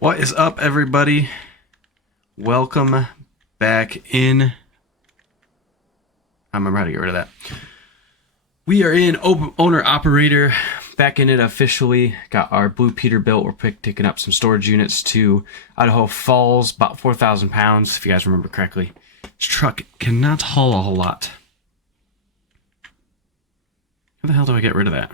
What is up, everybody? Welcome back in. I remember how to get rid of that. We are in owner operator, back in it officially. Got our Blue Peterbilt. We're picking up some storage units to Idaho Falls, about 4,000 pounds, if you guys remember correctly. This truck cannot haul a whole lot. How the hell do I get rid of that?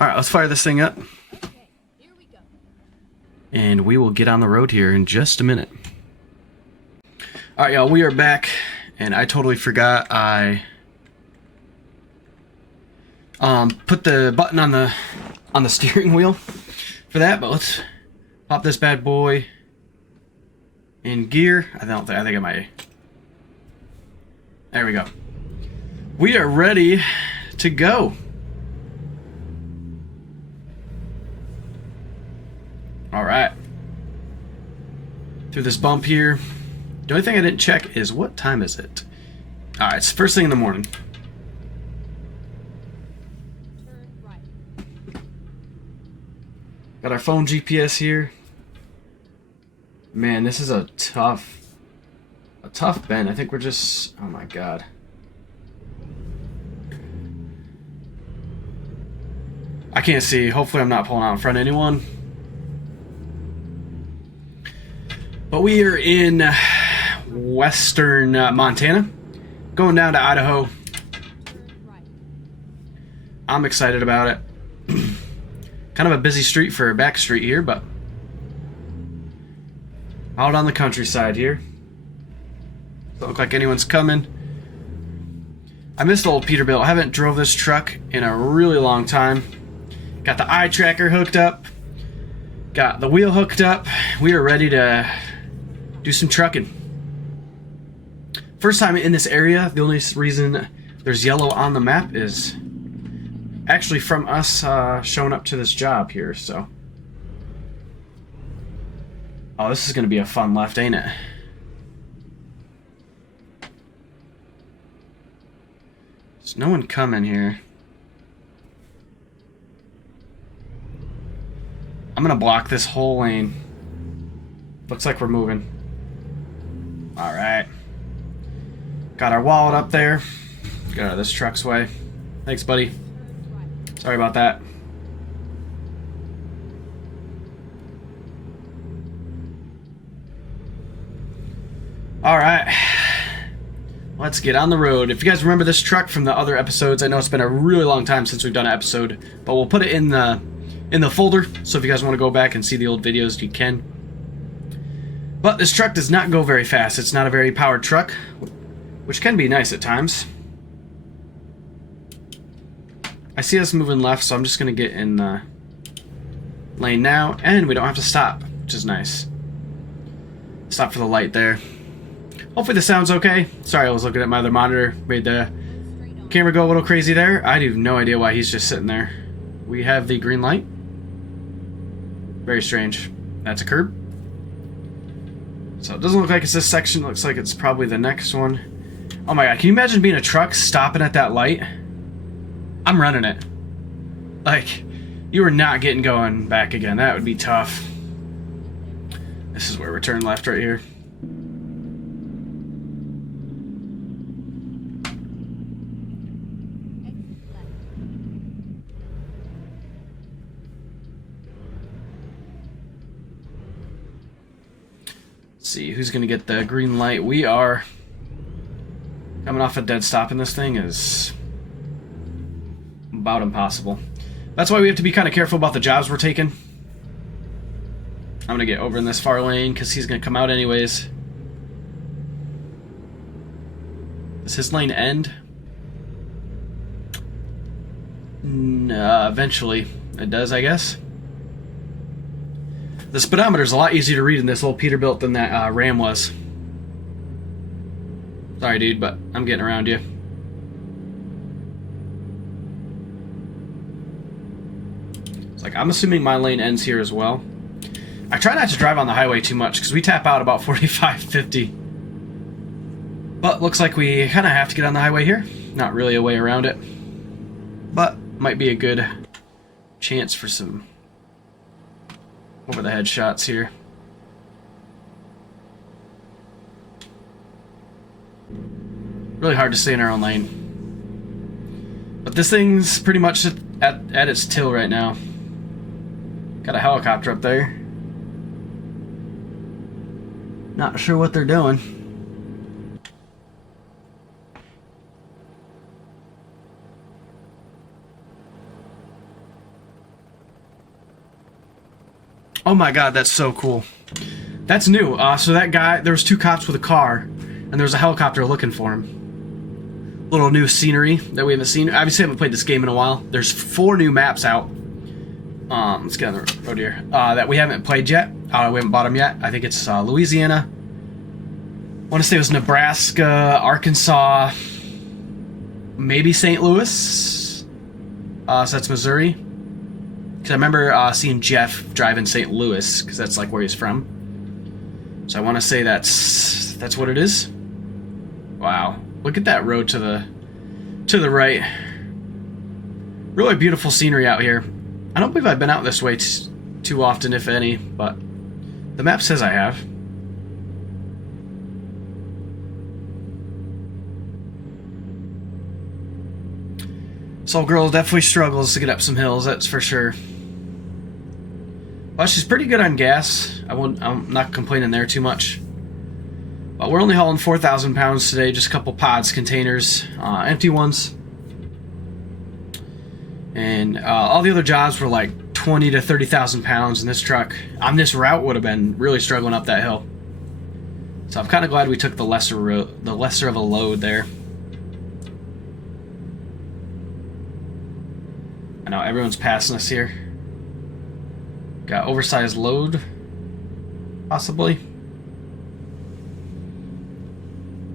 Alright, let's fire this thing up. Okay, here we go. And we will get on the road here in just a minute. Alright, y'all, we are back. And I totally forgot I put the button on the steering wheel for that, but let's pop this bad boy in gear. I think I might. There we go. We are ready to go. Alright. Through this bump here. The only thing I didn't check is what time is it? Alright, it's first thing in the morning. Turn right. Got our phone GPS here. Man, this is a tough bend. I think we're just... Oh my god. I can't see. Hopefully I'm not pulling out in front of anyone. But we are in western Montana, going down to Idaho. Turn right. I'm excited about it. Kind of a busy street for a back street here, but out on the countryside here. Doesn't look like anyone's coming. I missed old Peterbilt. I haven't drove this truck in a really long time. Got the eye tracker hooked up. Got the wheel hooked up. We are ready to do some trucking. First time in this area. The only reason there's yellow on the map is actually from us showing up to this job here, so. Oh, this is going to be a fun left, ain't it? There's no one coming here. I'm going to block this whole lane. Looks like we're moving. Alright. Got our wallet up there. Get out of this truck's way. Thanks, buddy. Turn right. Sorry about that. Alright. Let's get on the road. If you guys remember this truck from the other episodes, I know it's been a really long time since we've done an episode, but we'll put it in the folder, so if you guys want to go back and see the old videos, you can. But this truck does not go very fast. It's not a very powered truck, which can be nice at times. I see us moving left, so I'm just going to get in the lane now, and we don't have to stop, which is nice. Stop for the light there. Hopefully the sound's okay. Sorry, I was looking at my other monitor. Made the Straight on. camera go a little crazy there. I have no idea why he's just sitting there. We have the green light. Very strange. That's a curb. So it doesn't look like it's this section. It looks like it's probably the next one. Oh my god, can you imagine being a truck stopping at that light? I'm running it. Like, you are not getting going back again. That would be tough. This is where we turn left right here. Exit left. Let's see who's gonna get the green light. We are coming off a dead stop, and this thing is about impossible. That's why we have to be kind of careful about the jobs we're taking. I'm gonna get over in this far lane because he's gonna come out anyways. Does his lane end? Eventually it does, I guess. The speedometer is a lot easier to read in this old Peterbilt than that Ram was. Sorry, dude, but I'm getting around you. It's like, I'm assuming my lane ends here as well. I try not to drive on the highway too much because we tap out about 45, 50. But looks like we kind of have to get on the highway here. Not really a way around it. but might be a good chance for some over the head shots here. Really hard to stay in our own lane. But this thing's pretty much at its till right now. Got a helicopter up there. Not sure what they're doing. Oh my god, that's so cool. That's new. So that guy, there was 2 cops with a car, and there was a helicopter looking for him. Little new scenery that we haven't seen. Obviously, I haven't played this game in a while. There's 4 new maps out. Let's get on the road here. That we haven't played yet. We haven't bought them yet. I think it's Louisiana. I want to say it was Nebraska, Arkansas, maybe St. Louis. So that's Missouri. Because I remember seeing Jeff drive in St. Louis, because that's like where he's from. So I want to say that's what it is. Wow, look at that road to the right. Really beautiful scenery out here. I don't believe I've been out this way too often, if any, but the map says I have. Soul Girl definitely struggles to get up some hills, that's for sure. Well, she's pretty good on gas. I'm not complaining there too much. But we're only hauling 4,000 pounds today, just a couple pods, containers, empty ones. And all the other jobs were like 20 to 30,000 pounds, and this truck on this route would have been really struggling up that hill. So I'm kind of glad we took the lesser of a load there. I know everyone's passing us here. Got oversized load, possibly.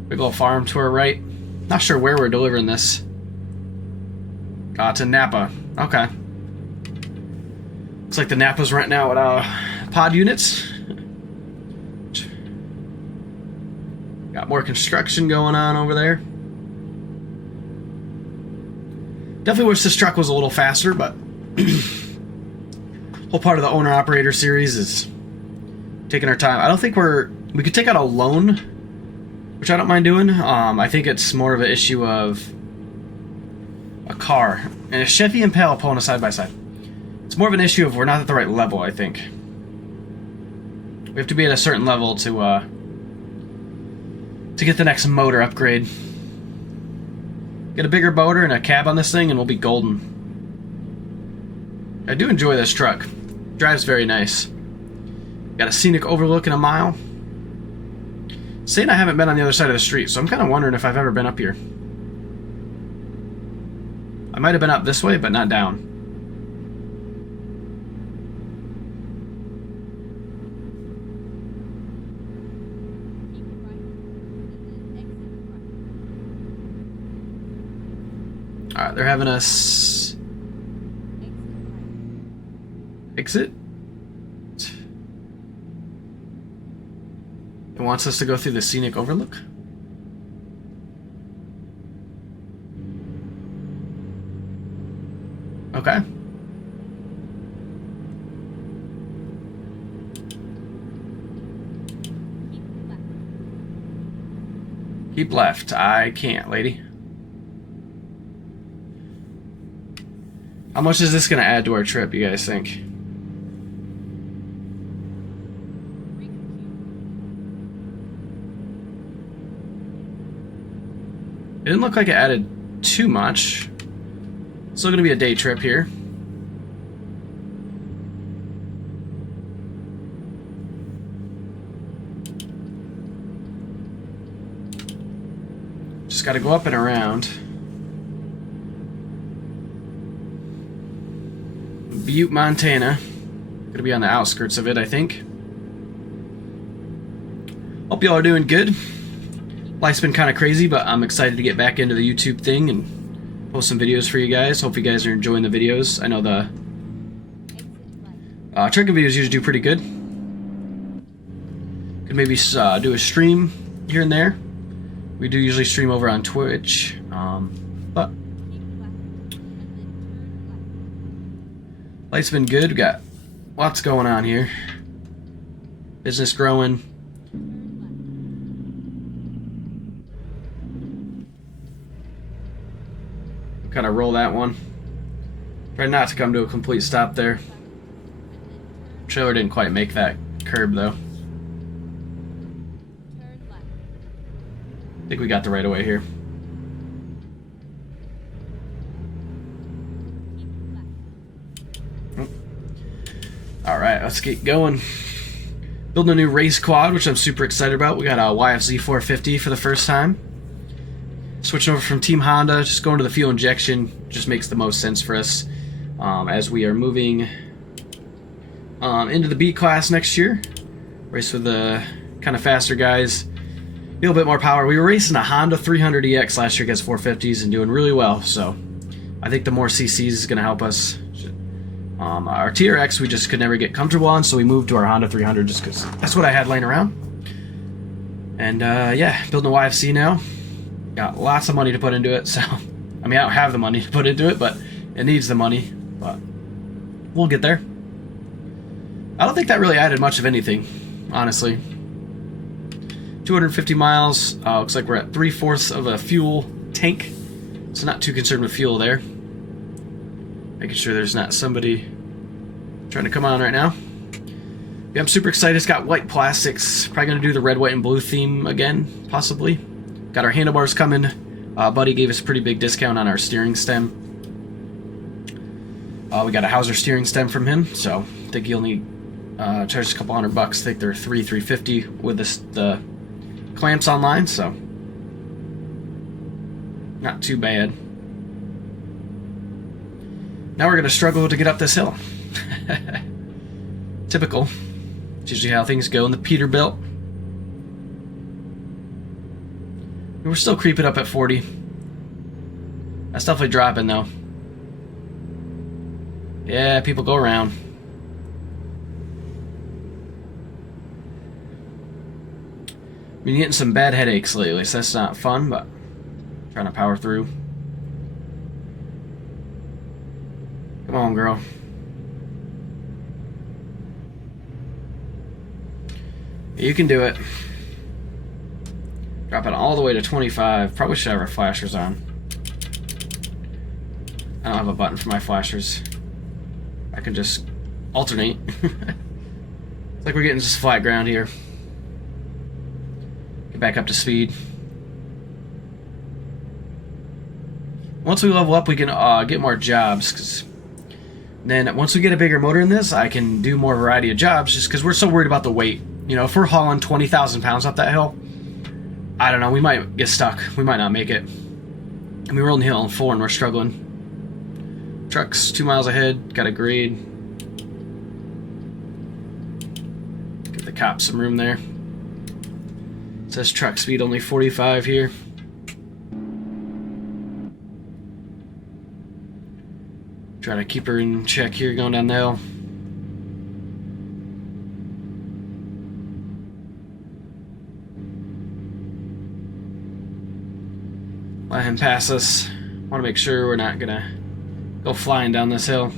Big old farm to our right. Not sure where we're delivering this. To Napa. Okay. Looks like the Napa's renting out pod units. Got more construction going on over there. Definitely wish this truck was a little faster, but whole part of the owner-operator series is taking our time. I don't think we could take out a loan, which I don't mind doing. I think it's more of an issue of a car and a Chevy Impala pulling a side-by-side. It's more of an issue of we're not at the right level, I think. We have to be at a certain level to get the next motor upgrade. Get a bigger motor and a cab on this thing and we'll be golden. I do enjoy this truck. Drives very nice. Got a scenic overlook in a mile. Saying I haven't been on the other side of the street, so I'm kind of wondering if I've ever been up here. I might have been up this way, but not down. Alright, they're having us exit. It wants us to go through the scenic overlook. Okay. Keep left. I can't, lady. How much is this going to add to our trip, you guys think? It didn't look like it added too much. Still going to be a day trip here. Just got to go up and around. Butte, Montana. Going to be on the outskirts of it, I think. Hope y'all are doing good. Life's been kind of crazy, but I'm excited to get back into the YouTube thing and post some videos for you guys. Hope you guys are enjoying the videos. I know the trucking videos usually do pretty good. Could maybe do a stream here and there. We do usually stream over on Twitch, but Life's been good. We got lots going on here. Business growing. Kind of roll that one. Try not to come to a complete stop there. Trailer didn't quite make that curb though. Turn left. I think we got the right of way here. Keep left. Alright, let's get going. Building a new race quad, which I'm super excited about. We got a YFZ 450 for the first time. Switching over from Team Honda, just going to the fuel injection just makes the most sense for us as we are moving into the B class next year. Race with the kind of faster guys. A little bit more power. We were racing a Honda 300EX last year against 450s and doing really well, so I think the more CCs is going to help us. Our TRX we just could never get comfortable on, so we moved to our Honda 300 just because that's what I had laying around. And yeah, building a YFC now. Got lots of money to put into it, so I mean I don't have the money to put into it, but it needs the money. But we'll get there. I don't think that really added much of anything, honestly. 250 miles. Looks like we're at 3/4 of a fuel tank, so not too concerned with fuel there. Making sure there's not somebody trying to come on right now. Yeah, I'm super excited. It's got white plastics. Probably going to do the red, white, and blue theme again, possibly. Got our handlebars coming. Buddy gave us a pretty big discount on our steering stem. We got a Hauser steering stem from him, so I think he'll need charge a couple $100. I think they're $350 with the clamps online, so not too bad. Now we're going to struggle to get up this hill. Typical. It's usually how things go in the Peterbilt. We're still creeping up at 40. That's definitely dropping though. Yeah, people go around. Been getting some bad headaches lately, so that's not fun, but trying to power through. Come on, girl. You can do it. Drop it all the way to 25. Probably should have our flashers on. I don't have a button for my flashers. I can just alternate. It's like we're getting just flat ground here. Get back up to speed. Once we level up, we can get more jobs. Cause then once we get a bigger motor in this, I can do more variety of jobs just because we're so worried about the weight. You know, if we're hauling 20,000 pounds up that hill, I don't know, we might get stuck. We might not make it. I mean, we're on the hill on 4 and we're struggling. Truck's 2 miles ahead, got a grade. Give the cops some room there. It says truck speed only 45 here. Try to keep her in check here going down the hill. Let him pass us. Want to make sure we're not gonna go flying down this hill.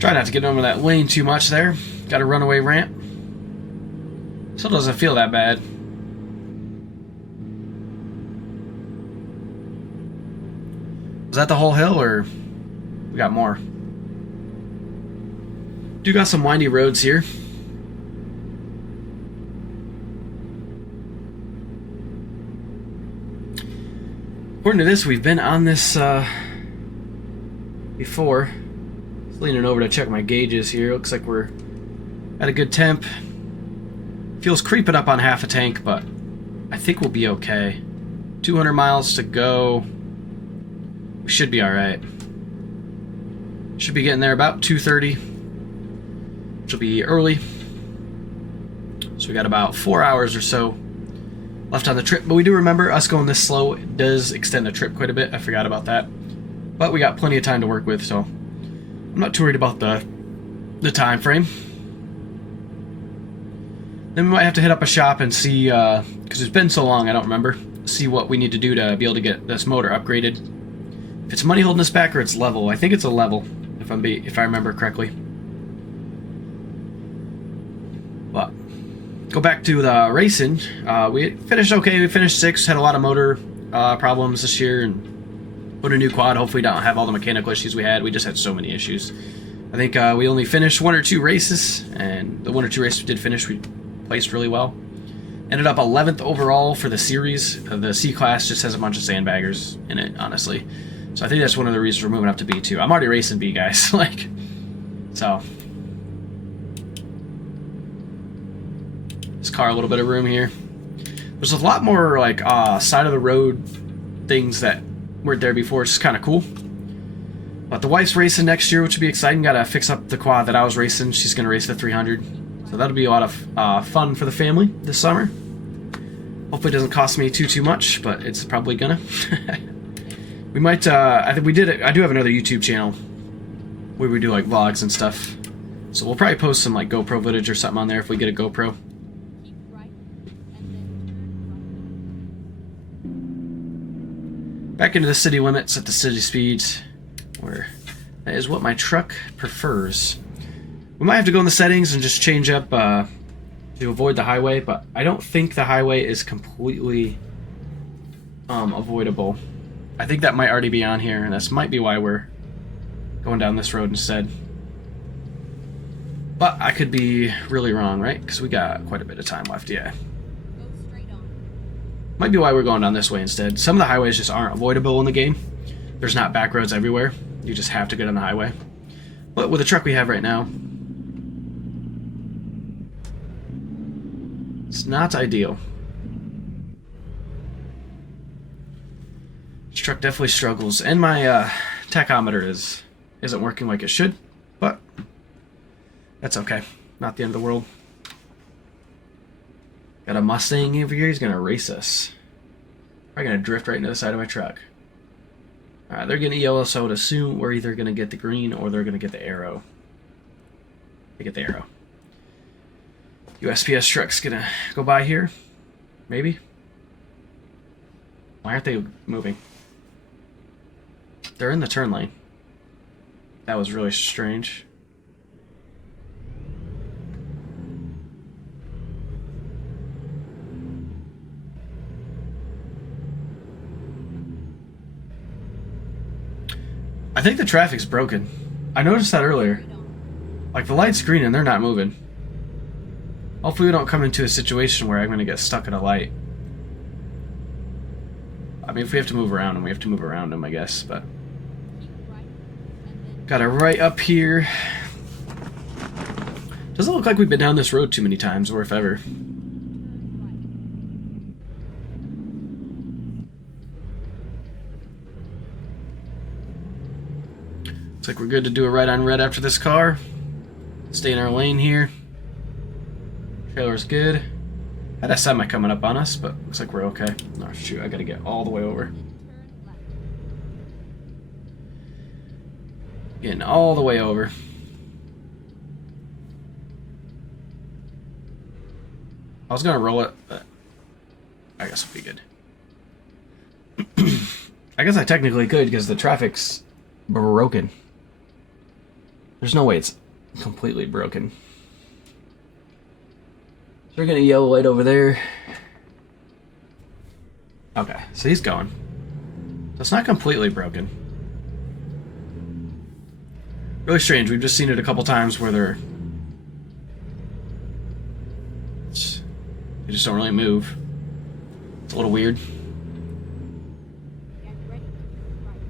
Try not to get over that lane too much there. Got a runaway ramp. Still doesn't feel that bad. Is that the whole hill, or we got more? Do got some windy roads here. According to this, we've been on this before. Just leaning over to check my gauges here. Looks like we're at a good temp. Feels creeping up on half a tank, but I think we'll be okay. 200 miles to go. We should be alright. Should be getting there about 2:30, which will be early. So we got about 4 hours or so left on the trip. But we do remember us going this slow does extend the trip quite a bit. I forgot about that. But we got plenty of time to work with, so I'm not too worried about the the time frame. Then we might have to hit up a shop and see, because it's been so long, I don't remember. See what we need to do to be able to get this motor upgraded. If it's money holding us back or it's level. I think it's a level, if I remember correctly. But go back to the racing. We finished okay. We finished 6th. Had a lot of motor problems this year and put a new quad. Hopefully, don't have all the mechanical issues we had. We just had so many issues. I think we only finished 1 or 2 races, and the 1 or 2 races we did finish, we placed really well. Ended up 11th overall for the series. The C class just has a bunch of sandbaggers in it, honestly. So I think that's one of the reasons we're moving up to B2. I'm already racing B, guys. Like, so. This car, a little bit of room here. There's a lot more, like, side of the road things that weren't there before. It's just kind of cool. But the wife's racing next year, which would be exciting. Gotta fix up the quad that I was racing. She's gonna race the 300. So that'll be a lot of fun for the family this summer. Hopefully it doesn't cost me too much, but it's probably gonna. We might, I think we did it. I do have another YouTube channel where we do like vlogs and stuff. So we'll probably post some like GoPro footage or something on there if we get a GoPro. Keep right and then turn right. Back into the city limits at the city speeds, where that is what my truck prefers. We might have to go in the settings and just change up to avoid the highway, but I don't think the highway is completely avoidable. I think that might already be on here, and this might be why we're going down this road instead. But I could be really wrong, right? Because we got quite a bit of time left, yeah. Go straight on. Might be why we're going down this way instead. Some of the highways just aren't avoidable in the game. There's not back roads everywhere. You just have to get on the highway. But with the truck we have right now, it's not ideal. This truck definitely struggles, and my tachometer isn't working like it should, but that's okay. Not the end of the world. Got a Mustang over here. He's gonna race us. Probably gonna drift right into the side of my truck. Alright, they're getting yellow, so I would assume we're either gonna get the green or they're gonna get the arrow. They get the arrow. USPS truck's gonna go by here. Maybe. Why aren't they moving? They're in the turn lane. That was really strange. I think the traffic's broken. I noticed that earlier. Like, the light's green and they're not moving. Hopefully we don't come into a situation where I'm going to get stuck at a light. I mean, if we have to move around them, we have to move around them, I guess, but... Keep right and then Got it right up here. Doesn't look like we've been down this road too many times, or if ever. turn Looks like we're good to do a right on red after this car. Stay in our lane here. Trailer's good. Had a semi coming up on us, but looks like we're okay. Oh shoot, I gotta get all the way over. right, and then turn left. Getting all the way over. I was gonna roll it, but I guess it'll be good. I guess I technically could because the traffic's broken. There's no way it's completely broken. So we're gonna yellow light over there. Okay, so he's going. So it's not completely broken. Really strange. We've just seen it a couple times where they just don't really move. It's a little weird. Get ready to turn right.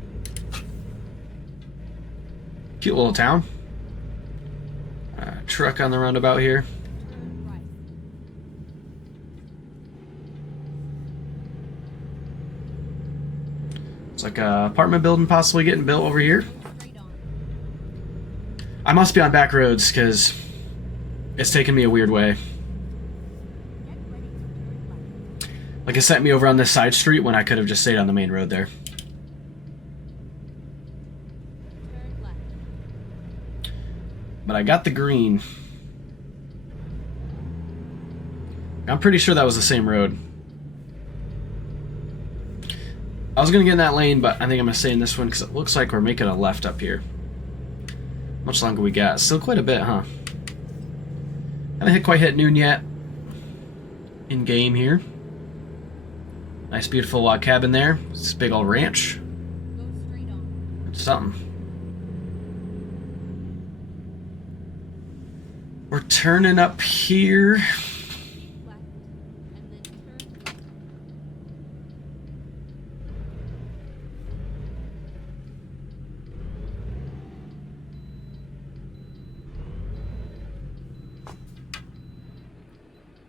Cute little town. Truck on the roundabout here. Turn right. It's like a apartment building possibly getting built over here. Straight on. I must be on back roads because it's taking me a weird way. Get ready to turn left. Like it sent me over on this side street when I could have just stayed on the main road there. Turn left. But But I got the green. I'm pretty sure that was the same road. I was going to get in that lane, but I think I'm going to stay in this one because it looks like we're making a left up here. How much longer we got? Still quite a bit, huh? Haven't quite hit noon yet. In game here. Nice, beautiful log cabin there. It's a big old ranch. Go straight on. It's something. We're turning up here. Left. And then turn.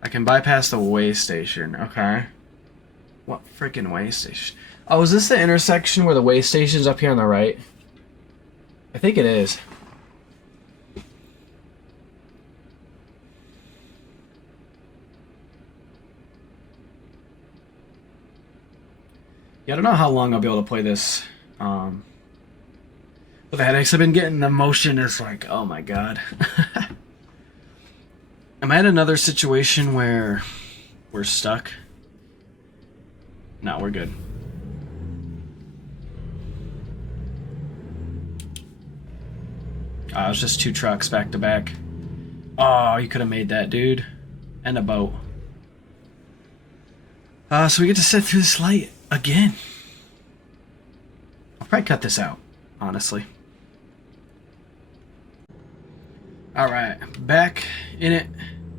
I can bypass the way station. Okay. What freaking way station? Oh, is this the intersection where the way station's up here on the right? I think it is. Yeah, I don't know how long I'll be able to play this. With the headaches I've been getting, the motion is like, oh my god. Am I in another situation where we're stuck? No, we're good. Oh, it was just 2 trucks back to back. Oh, you could have made that, dude. And a boat. So we get to sit through this light again. I'll probably cut this out, honestly. Alright, back in it.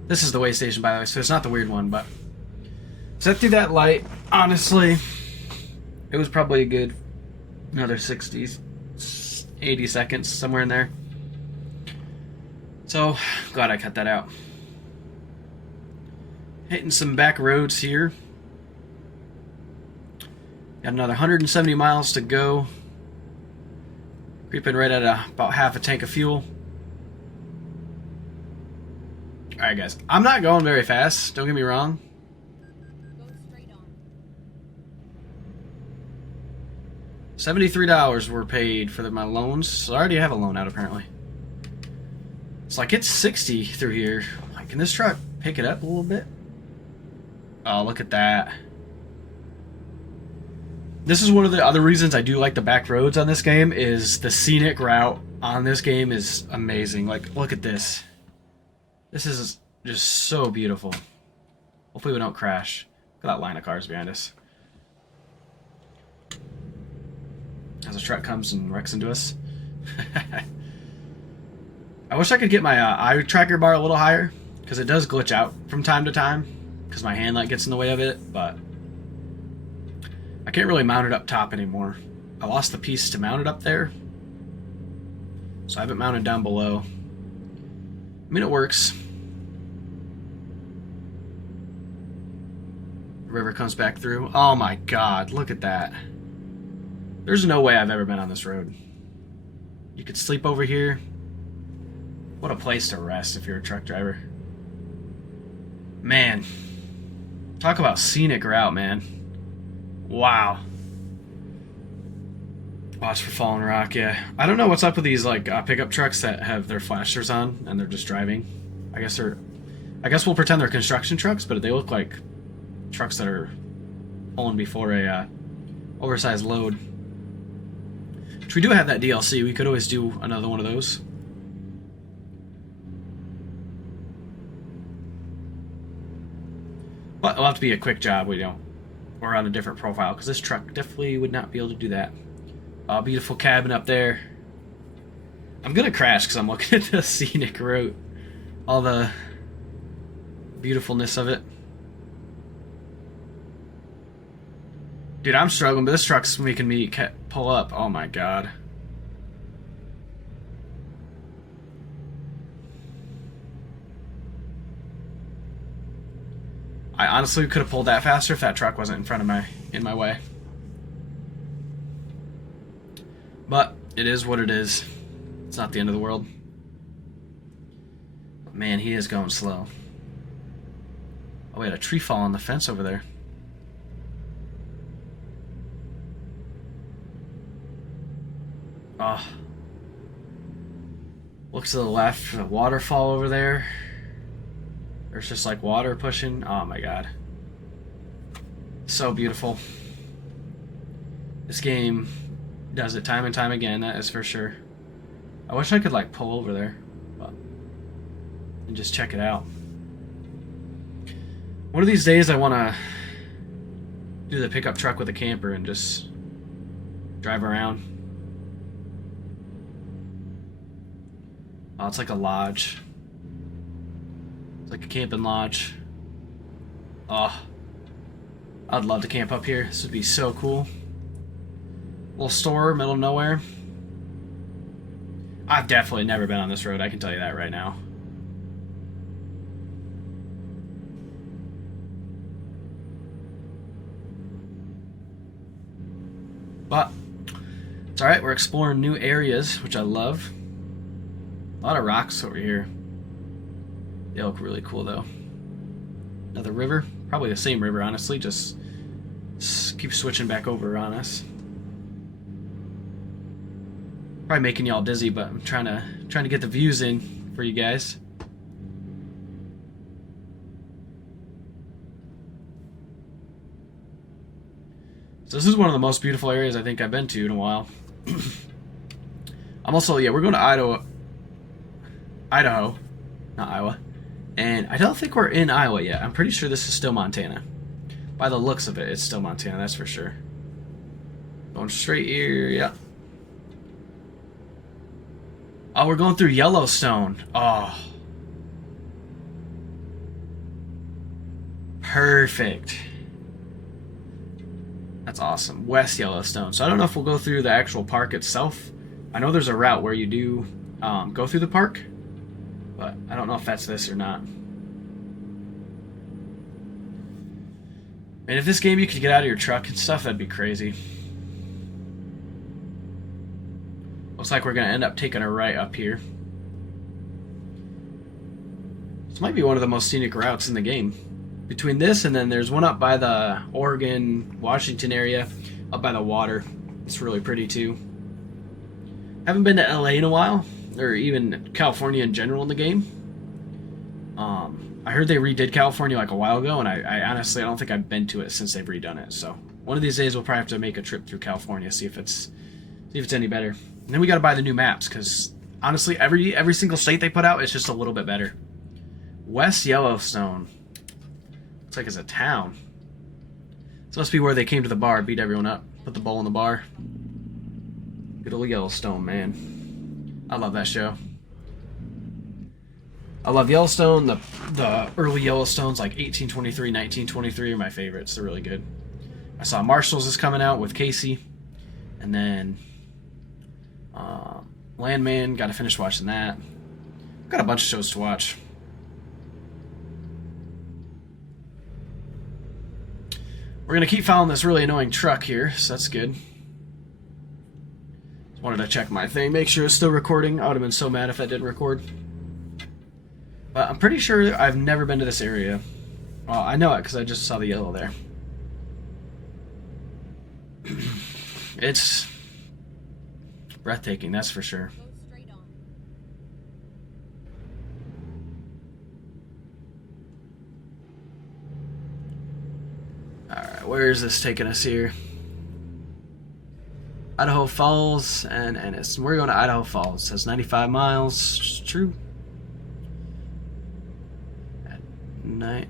This is the way station, by the way, so it's not the weird one, but set through that light. Honestly, it was probably a good another 60, 80 seconds, somewhere in there. So, glad I cut that out. Hitting some back roads here. Got another 170 miles to go. Creeping right at about half a tank of fuel. Alright guys, I'm not going very fast, don't get me wrong. Go straight on. $73 were paid for my loans. So I already have a loan out apparently. It's like it's 60 through here. Like, can this truck pick it up a little bit? Oh, look at that. This is one of the other reasons I do like the back roads on this game, is the scenic route on this game is amazing. Like, look at this. This is just so beautiful. Hopefully we don't crash. Look at that line of cars behind us. As a truck comes and wrecks into us. I wish I could get my eye tracker bar a little higher, because it does glitch out from time to time, because my hand light gets in the way of it, but I can't really mount it up top anymore. I lost the piece to mount it up there, so I haven't mounted down below. I mean, it works. The river comes back through. Oh my god, look at that. There's no way I've ever been on this road. You could sleep over here. What a place to rest if you're a truck driver. Man. Talk about scenic route, man. Wow. Watch for fallen rock, yeah. I don't know what's up with these like pickup trucks that have their flashers on and they're just driving. I guess we'll pretend they're construction trucks, but they look like trucks that are pulling before a oversized load. Which we do have that DLC. We could always do another one of those. But it'll have to be a quick job. We're on a different profile, because this truck definitely would not be able to do that. Beautiful cabin up there. I'm gonna crash because I'm looking at the scenic route. All the beautifulness of it. Dude, I'm struggling, but this truck's making me pull up. Oh my god. I honestly could have pulled that faster if that truck wasn't in my way. But it is what it is. It's not the end of the world. But man, he is going slow. Oh, we had a tree fall on the fence over there. Oh. Look to the left, a waterfall over there. There's just like water pushing. Oh my god. So beautiful. This game does it time and time again, that is for sure. I wish I could like pull over there and just check it out. One of these days I want to do the pickup truck with a camper and just drive around. Oh, it's like a lodge. It's like a camping lodge. Oh, I'd love to camp up here. This would be so cool. Little store, middle of nowhere. I've definitely never been on this road, I can tell you that right now. But it's alright, we're exploring new areas, which I love. A lot of rocks over here. They look really cool though. Another river. Probably the same river, honestly. Just keep switching back over on us. Probably making y'all dizzy, but I'm trying to get the views in for you guys. So this is one of the most beautiful areas I think I've been to in a while. I'm also, yeah, we're going to Idaho, not Iowa. And I don't think we're in Iowa yet. I'm pretty sure this is still Montana. By the looks of it, it's still Montana, that's for sure. Going straight here, yeah. Oh, we're going through Yellowstone. Oh. Perfect. That's awesome. West Yellowstone. So I don't know if we'll go through the actual park itself. I know there's a route where you do go through the park, but I don't know if that's this or not. And if this game you could get out of your truck and stuff, that'd be crazy. Looks like we're going to end up taking a right up here. This might be one of the most scenic routes in the game. Between this and then there's one up by the Oregon, Washington area, up by the water. It's really pretty too. Haven't been to LA in a while, or even California in general in the game. I heard they redid California like a while ago, and I honestly I don't think I've been to it since they've redone it. So one of these days we'll probably have to make a trip through California, see if it's any better. And then we got to buy the new maps because honestly every single state they put out is just a little bit better. West Yellowstone. Looks like it's a town. This must be where they came to the bar, beat everyone up, put the bowl in the bar. Good old Yellowstone, man. I love that show. I love Yellowstone. The early Yellowstones, like 1823, 1923, are my favorites. They're really good. I saw Marshall's is coming out with Casey. And then Landman, got to finish watching that. Got a bunch of shows to watch. We're going to keep following this really annoying truck here, so that's good. Just wanted to check my thing, make sure it's still recording. I would have been so mad if that didn't record. But I'm pretty sure I've never been to this area. Well, I know it because I just saw the yellow there. It's breathtaking, that's for sure. Go straight on. Alright, where is this taking us here? Idaho Falls and Ennis. We're going to Idaho Falls. It says 95 miles. It's true. At night.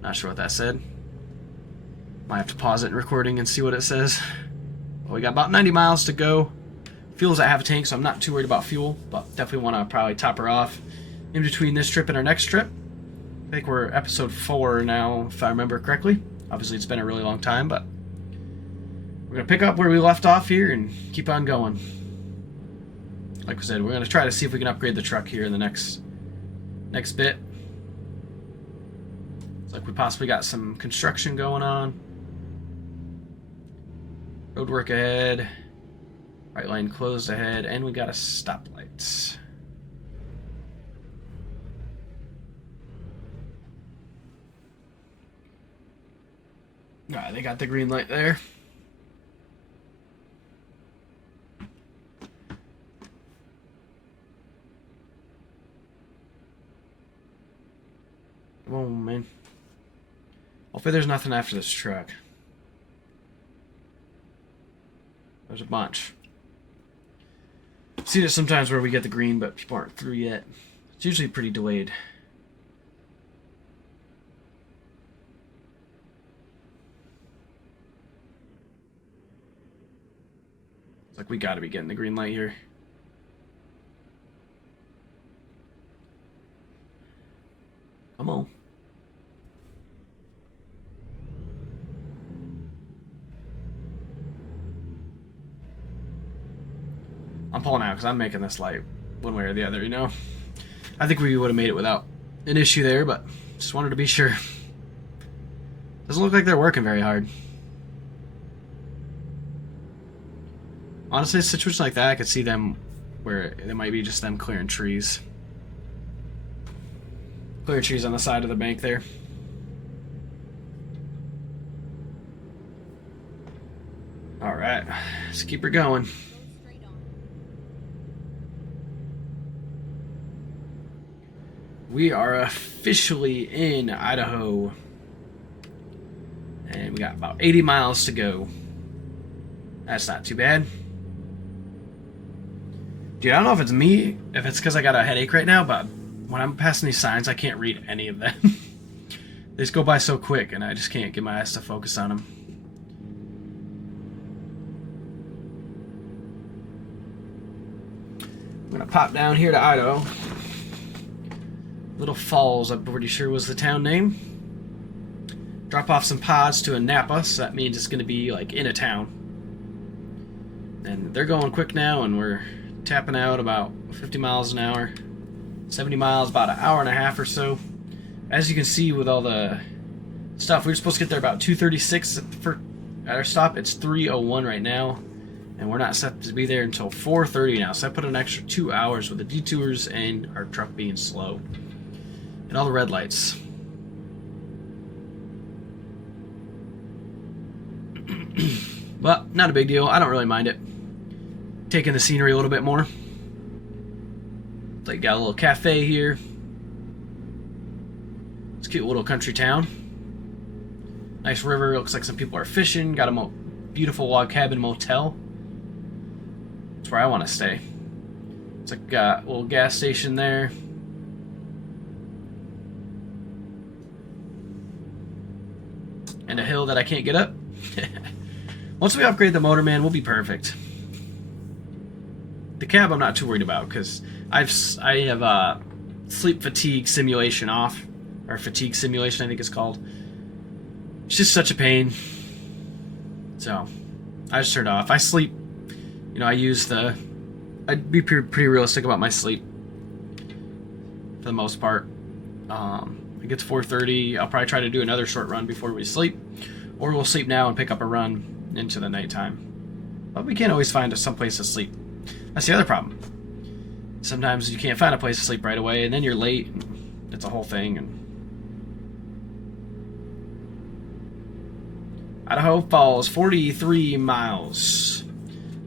Not sure what that said. Might have to pause it in recording and see what it says. Well, we got about 90 miles to go. Fuel's at half a tank, so I'm not too worried about fuel, but definitely want to probably top her off in between this trip and our next trip. I think we're episode 4 now, if I remember correctly. Obviously, it's been a really long time, but we're going to pick up where we left off here and keep on going. Like we said, we're going to try to see if we can upgrade the truck here in the next bit. It's like we possibly got some construction going on. Road work ahead. Right lane closed ahead, and we got a stoplight. Alright, they got the green light there. Oh, man. Hopefully there's nothing after this truck. There's a bunch. I've seen it sometimes where we get the green, but people aren't through yet. It's usually pretty delayed. It's like we gotta be getting the green light here. Come on. I'm pulling out because I'm making this light one way or the other, you know? I think we would have made it without an issue there, but just wanted to be sure. Doesn't look like they're working very hard. Honestly, a situation like that, I could see them where it might be just them clearing trees. Clear trees on the side of the bank there. Alright, let's keep her going. Go straight on. We are officially in Idaho. And we got about 80 miles to go. That's not too bad. Dude, I don't know if it's me, if it's because I got a headache right now, but when I'm passing these signs, I can't read any of them. They just go by so quick, and I just can't get my eyes to focus on them. I'm gonna pop down here to Idaho. Little Falls, I'm pretty sure was the town name. Drop off some pods to a Napa, so that means it's gonna be like in a town. And they're going quick now, and we're tapping out about 50 miles an hour. 70 miles, about an hour and a half or so. As you can see with all the stuff, we were supposed to get there about 2:36 at our stop. It's 3:01 right now, and we're not set to be there until 4:30 now. So I put an extra 2 hours with the detours and our truck being slow. And all the red lights. But not a big deal. I don't really mind it. Taking the scenery a little bit more. Like got a little cafe here. It's a cute little country town. Nice river. Looks like some people are fishing. Got a beautiful log cabin motel. That's where I want to stay. It's like a little gas station there. And a hill that I can't get up. Once we upgrade the motor, man, we'll be perfect. The cab I'm not too worried about because I have sleep fatigue simulation off, or fatigue simulation I think it's called. It's just such a pain. So I just turned it off. I sleep, you know, I'd be pretty realistic about my sleep for the most part. It gets 4:30. I'll probably try to do another short run before we sleep, or we'll sleep now and pick up a run into the nighttime. But we can't always find some place to sleep. That's the other problem. Sometimes you can't find a place to sleep right away, and then you're late. And it's a whole thing. And Idaho Falls, 43 miles.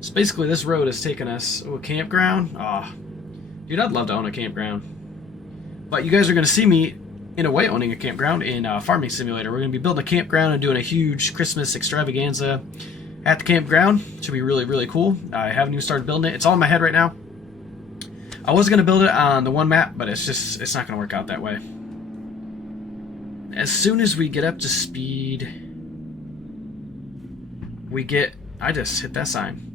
So basically, this road has taken us to a campground. Dude, I'd love to own a campground. But you guys are going to see me, in a way, owning a campground in Farming Simulator. We're going to be building a campground and doing a huge Christmas extravaganza at the campground. Should be really, really cool. I haven't even started building it. It's all in my head right now. I was going to build it on the one map, but it's not going to work out that way. As soon as we get up to speed, I just hit that sign.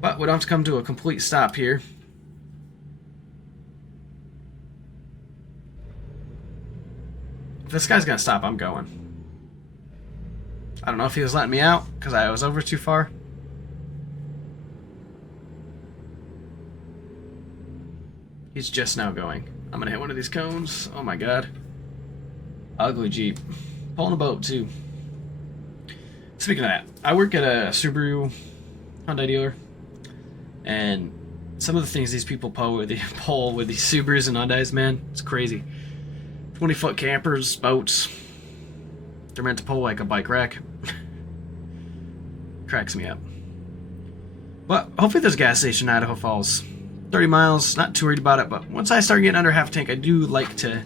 But we don't have to come to a complete stop here. If this guy's going to stop, I'm going. I don't know if he was letting me out because I was over too far. He's just now going. I'm going to hit one of these cones. Oh my god. Ugly Jeep. Pulling a boat too. Speaking of that, I work at a Subaru Hyundai dealer. And some of the things these people pull with these Subarus and Hyundais, man, it's crazy. 20-foot campers, boats. They're meant to pull like a bike rack. Cracks me up. But hopefully there's a gas station in Idaho Falls. 30 miles, not too worried about it, but once I start getting under half a tank, I do like to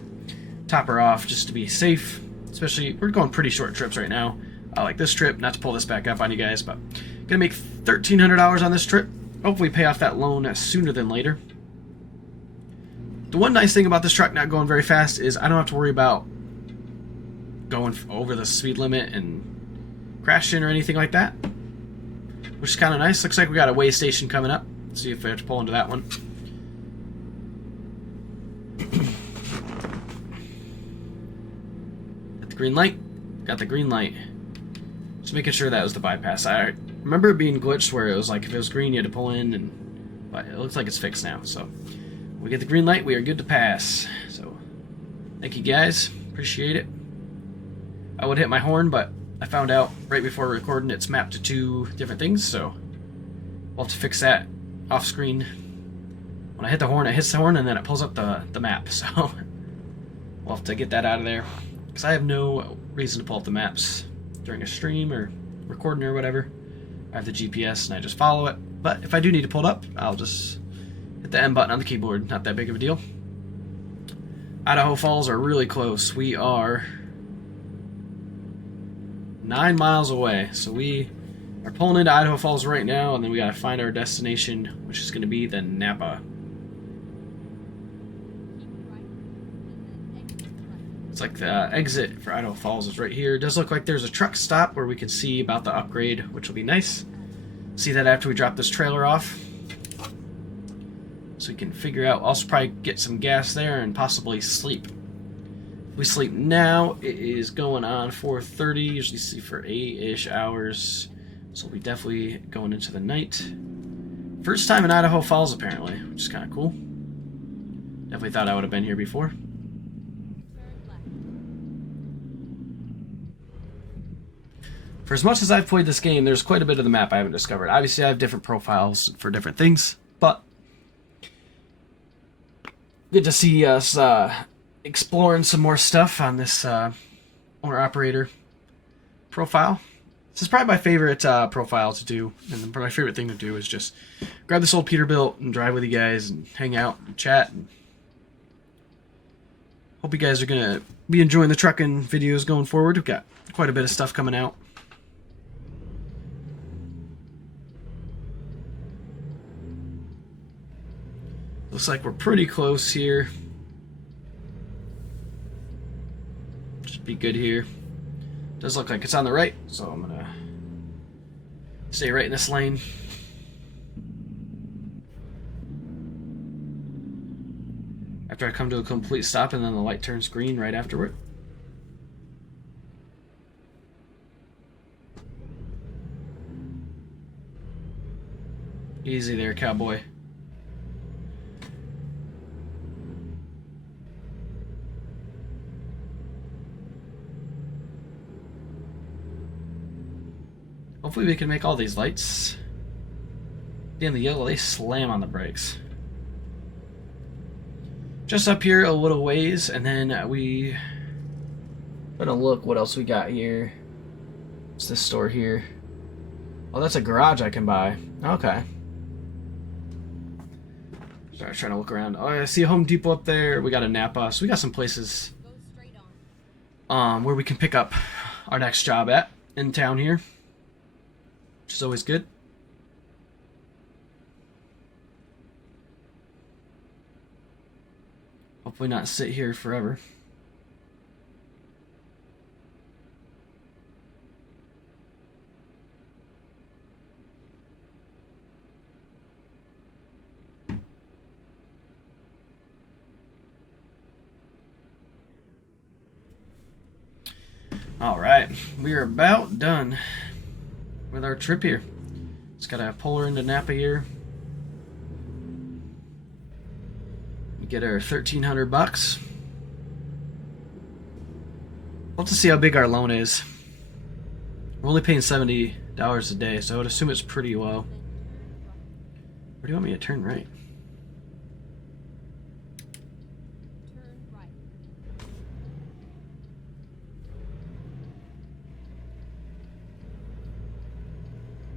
top her off just to be safe. Especially, we're going pretty short trips right now. Like this trip, not to pull this back up on you guys, but gonna make $1,300 on this trip. Hopefully pay off that loan sooner than later. The one nice thing about this truck not going very fast is I don't have to worry about going over the speed limit and crashing or anything like that, which is kind of nice. Looks like we got a weigh station coming up. Let's see if we have to pull into that one. Got the green light. Got the green light. Just making sure that was the bypass. I remember it being glitched where it was like if it was green you had to pull in, but it looks like it's fixed now. So we get the green light, we are good to pass. So thank you guys, appreciate it. I would hit my horn, but I found out right before recording it's mapped to 2 different things, so we'll have to fix that off screen. When I hit the horn, it hits the horn and then it pulls up the map, so we'll have to get that out of there, because I have no reason to pull up the maps during a stream or recording or whatever. I have the GPS and I just follow it, but if I do need to pull it up, I'll just hit the M button on the keyboard. Not that big of a deal. Idaho Falls are really close. We are 9 miles away, so we are pulling into Idaho Falls right now, and then we gotta find our destination, which is gonna be the Napa. It's like the exit for Idaho Falls is right here. It does look like there's a truck stop where we can see about the upgrade, which will be nice. See that after we drop this trailer off, so we can figure out. Also probably get some gas there and possibly sleep. We sleep now. It is going on 4:30. Usually sleep for 8-ish hours. So we'll be definitely going into the night. First time in Idaho Falls, apparently, which is kind of cool. Definitely thought I would have been here before. For as much as I've played this game, there's quite a bit of the map I haven't discovered. Obviously, I have different profiles for different things, but good to see us exploring some more stuff on this owner-operator profile. This is probably my favorite profile to do, and my favorite thing to do is just grab this old Peterbilt and drive with you guys and hang out and chat. And hope you guys are going to be enjoying the trucking videos going forward. We've got quite a bit of stuff coming out. Looks like we're pretty close here. Should be good here. Does look like it's on the right, so I'm gonna stay right in this lane. After I come to a complete stop, and then the light turns green right afterward. Easy there, cowboy. Hopefully we can make all these lights. Damn, the yellow, they slam on the brakes. Just up here a little ways, and then we gonna look what else we got here. What's this store here? Oh, that's a garage I can buy. Okay. Sorry, trying to look around. Oh, I see a Home Depot up there. We got a Napa, so we got some places where we can pick up our next job at in town here, which is always good. Hopefully not sit here forever. All right, we are about done with our trip here. Just gotta pull her into Napa here. Get our $1,300 bucks. We'll have to see how big our loan is. We're only paying $70 a day, so I would assume it's pretty low. Where do you want me to turn right?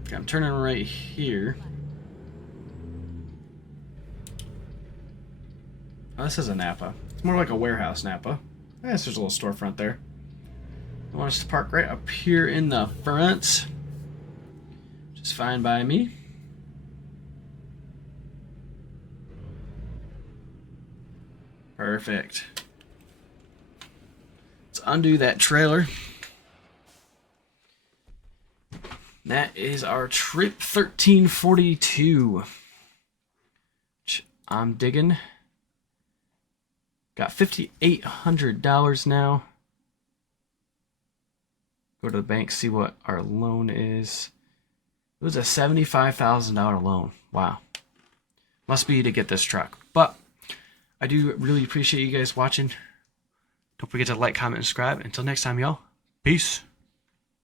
Okay, I'm turning right here. this is a Napa. It's more like a warehouse Napa. I guess there's a little storefront there. I want us to park right up here in the front. Just fine by me. Perfect. Let's undo that trailer. That is our Trip 1342. Which I'm digging. Got $5,800 now. Go to the bank, see what our loan is. It was a $75,000 loan. Wow. Must be to get this truck. But I do really appreciate you guys watching. Don't forget to like, comment, and subscribe. Until next time, y'all. Peace.